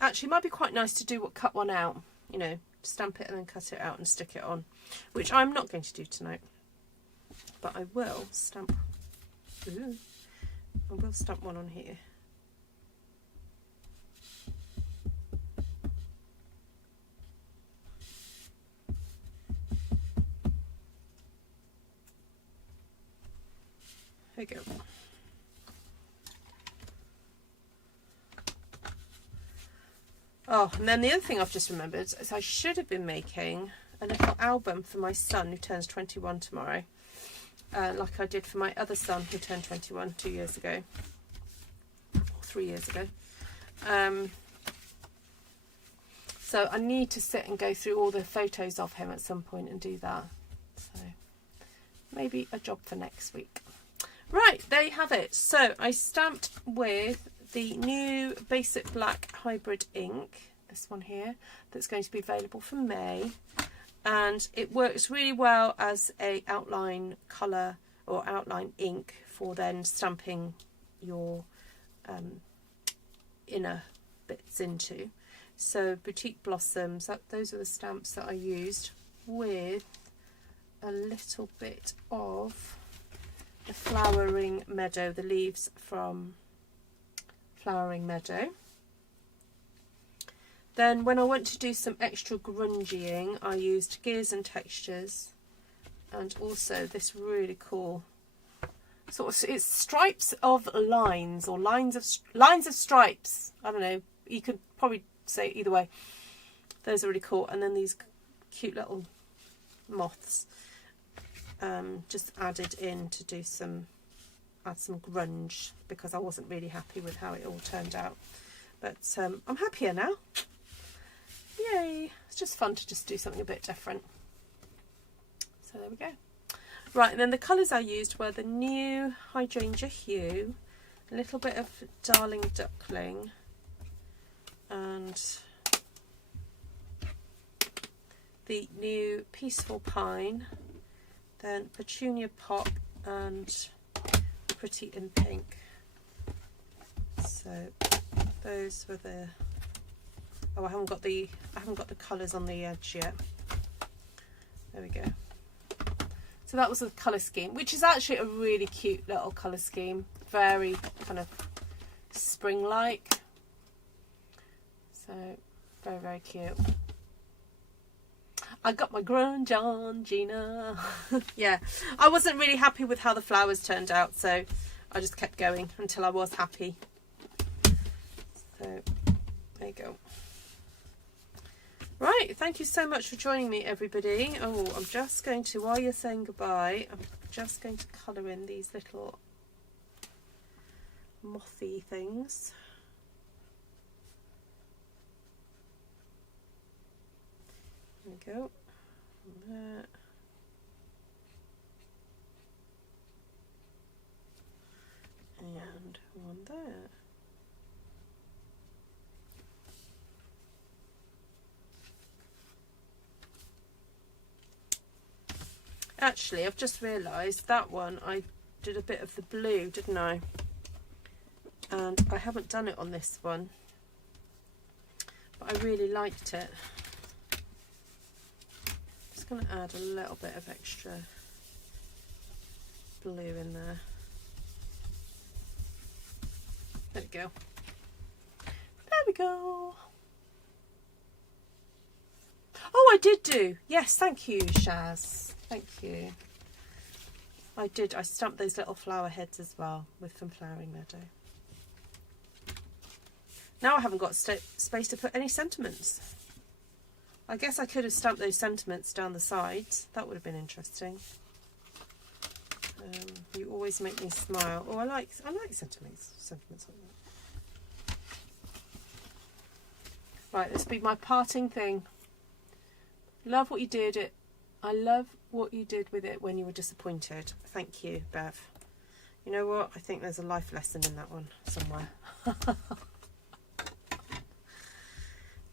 Actually, it might be quite nice to cut one out, you know, stamp it and then cut it out and stick it on, which I'm not going to do tonight, but I will stamp. Ooh, I will stamp one on here. There we go. Oh, and then the other thing I've just remembered is I should have been making a little album for my son who turns 21 tomorrow, like I did for my other son who turned 21 2 years ago, or 3 years ago. So I need to sit and go through all the photos of him at some point and do that. So maybe a job for next week. Right, there you have it. So I stamped with the new Basic Black Hybrid ink, this one here, that's going to be available for May. And it works really well as a outline colour or outline ink for then stamping your inner bits into. So Boutique Blossoms, those are the stamps that I used, with a little bit of the Flowering Meadow, the leaves from Flowering Meadow. Then when I want to do some extra grungying, I used Gears and Textures, and also this really cool sort of, it's stripes of lines, or lines of stripes. I don't know, you could probably say either way. Those are really cool. And then these cute little moths, just added in to do add some grunge, because I wasn't really happy with how it all turned out. But I'm happier now. Yay! It's just fun to just do something a bit different. So there we go. Right, and then the colours I used were the new Hydrangea Hue, a little bit of Darling Duckling, and the new Peaceful Pine, then Petunia Pop, and Pretty in Pink. So those were the, oh, I haven't got the colours on the edge yet. There we go. So that was the colour scheme, which is actually a really cute little colour scheme, very kind of spring-like. So very, very cute. I got my grunge on, Gina. Yeah, I wasn't really happy with how the flowers turned out, so I just kept going until I was happy. So there you go. Right, thank you so much for joining me, everybody. Oh, I'm just going to, while you're saying goodbye, I'm just going to colour in these little mothy things. There we go. There. And one there. Actually, I've just realised that one I did a bit of the blue, didn't I? And I haven't done it on this one, but I really liked it. Just going to add a little bit of extra blue in there. There we go. There we go. Oh, I did do. Yes, thank you, Shaz. Thank you. I did. I stamped those little flower heads as well with from Flowering Meadow. Now I haven't got space to put any sentiments. I guess I could have stamped those sentiments down the sides. That would have been interesting. You always make me smile. Oh, I like sentiments like that. Right, this will be my parting thing. Love what you did. I love what you did with it when you were disappointed. Thank you, Bev. You know what? I think there's a life lesson in that one somewhere.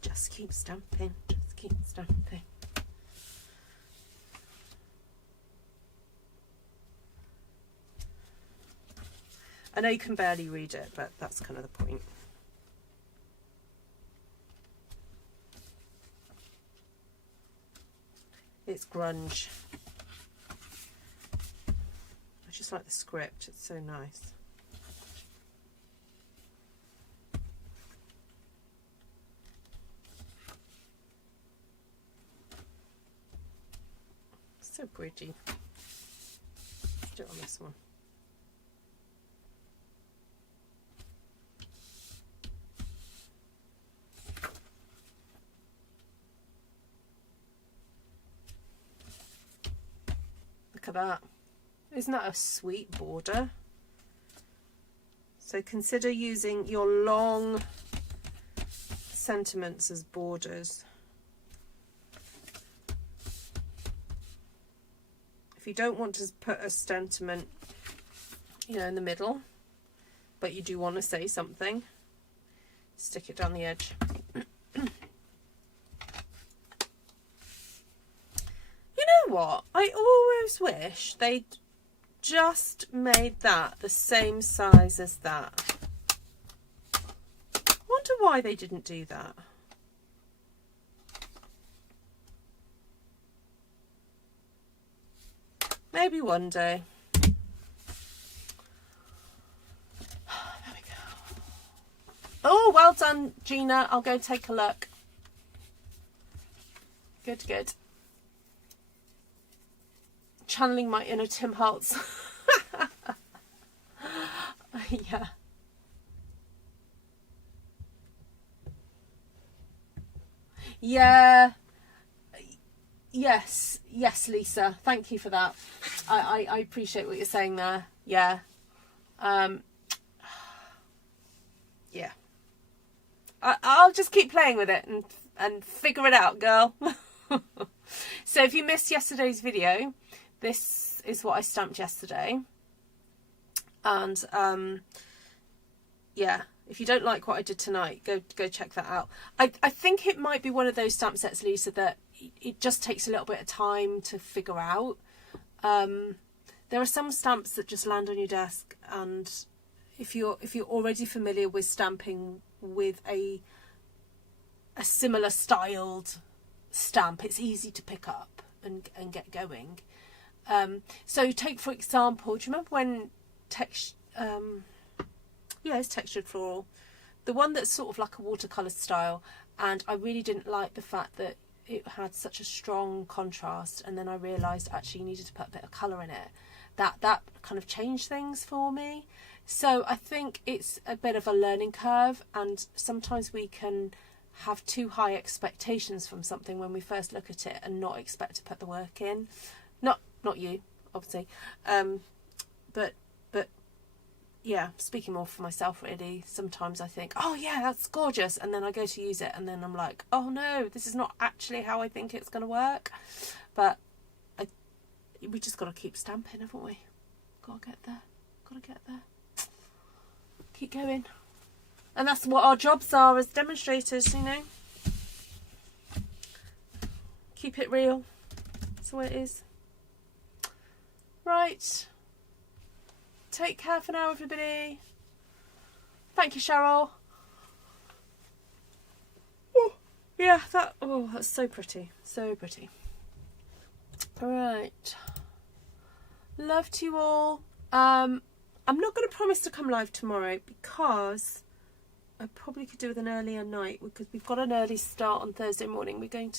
Just keep stamping. Just keep stamping. I know you can barely read it, but that's kind of the point. It's grunge. I just like the script, it's so nice. So pretty. Let's do it on this one. at that. Isn't that a sweet border? So consider using your long sentiments as borders. If you don't want to put a sentiment, you know, in the middle, but you do want to say something, stick it down the edge. You know what? I always wish they'd just made that the same size as that. Wonder why they didn't do that. Maybe one day. There we go. Oh, well done, Gina. I'll go take a look. Good, good. Channeling my inner Tim Holtz. Yeah. Yeah. Yes, Lisa. Thank you for that. I appreciate what you're saying there. Yeah. Yeah. I'll just keep playing with it and figure it out, girl. So if you missed yesterday's video, this is what I stamped yesterday. And yeah, if you don't like what I did tonight, go check that out. I think it might be one of those stamp sets, Lisa, that it just takes a little bit of time to figure out. There are some stamps that just land on your desk, and if you're already familiar with stamping with a similar styled stamp, it's easy to pick up and get going. So take, for example, do you remember when yeah, it's textured floral, the one that's sort of like a watercolour style, and I really didn't like the fact that it had such a strong contrast, and then I realised actually you needed to put a bit of colour in it. That kind of changed things for me. So I think it's a bit of a learning curve, and sometimes we can have too high expectations from something when we first look at it and not expect to put the work in. Not you, obviously, but yeah, speaking more for myself really, sometimes I think, oh yeah, that's gorgeous, and then I go to use it and then I'm like, oh no, this is not actually how I think it's going to work. But we just got to keep stamping, haven't we? Got to get there, keep going. And that's what our jobs are as demonstrators, you know. Keep it real. That's what it is. Right. Take care for now, everybody. Thank you, Cheryl. Oh, yeah, that's so pretty. So pretty. Alright. Love to you all. I'm not going to promise to come live tomorrow because I probably could do with an earlier night, because we've got an early start on Thursday morning. We're going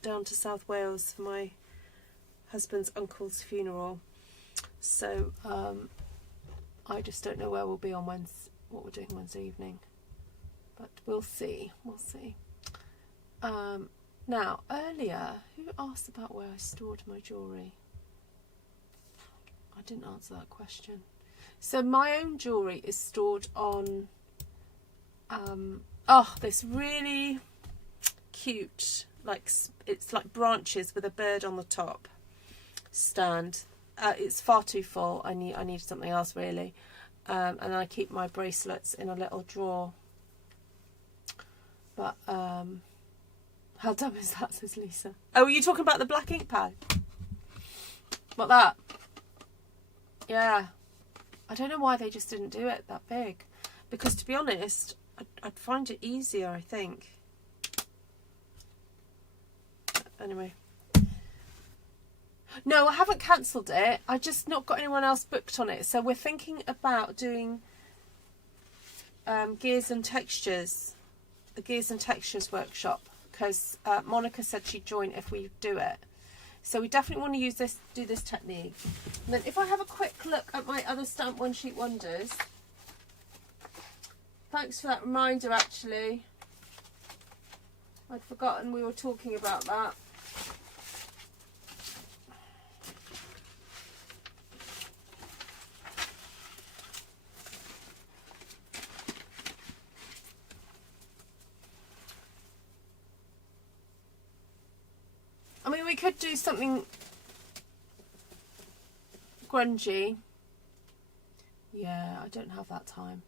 down to South Wales for my husband's uncle's funeral. So I just don't know where we'll be on what we're doing Wednesday evening, but we'll see. Now, earlier, who asked about where I stored my jewellery? I didn't answer that question. So my own jewellery is stored on this really cute, it's like branches with a bird on the top stand. It's far too full. I need something else really, and I keep my bracelets in a little drawer. But how dumb is that, says Lisa. Oh, are you talking about the black ink pad? What, that? Yeah, I don't know why they just didn't do it that big, because to be honest, I'd find it easier, I think. Anyway. No, I haven't cancelled it. I just not got anyone else booked on it. So we're thinking about doing gears and textures, a gears and textures workshop, because Monica said she'd join if we do it. So we definitely want to do this technique. And then if I have a quick look at my other Stamp One Sheet Wonders. Thanks for that reminder, actually. I'd forgotten we were talking about that. we could do something grungy. Yeah, I don't have that time.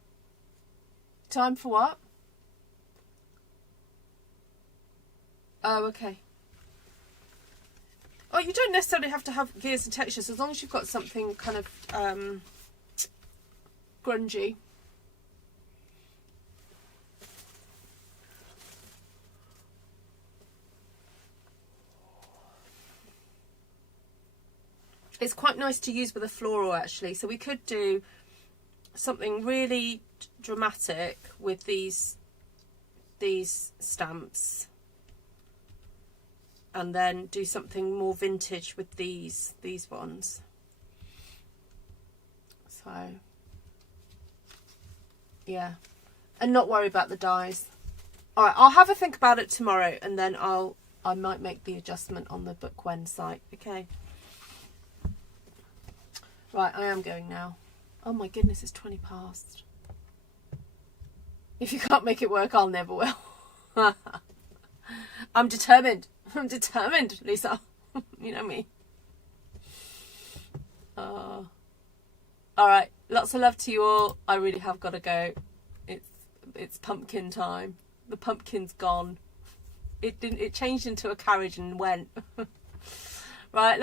Time for what? Oh, okay. Oh, you don't necessarily have to have gears and textures as long as you've got something kind of grungy. It's quite nice to use with a floral actually, so we could do something really dramatic with these stamps, and then do something more vintage with these ones. So yeah, and not worry about the dies. All right, I'll have a think about it tomorrow, and then I might make the adjustment on the Book When site. Okay. Right, I am going now. Oh my goodness, it's 20 past. If you can't make it work, I'll never will. I'm determined. I'm determined, Lisa. You know me. All right, lots of love to you all. I really have got to go. It's pumpkin time. The pumpkin's gone. It changed into a carriage and went. Right.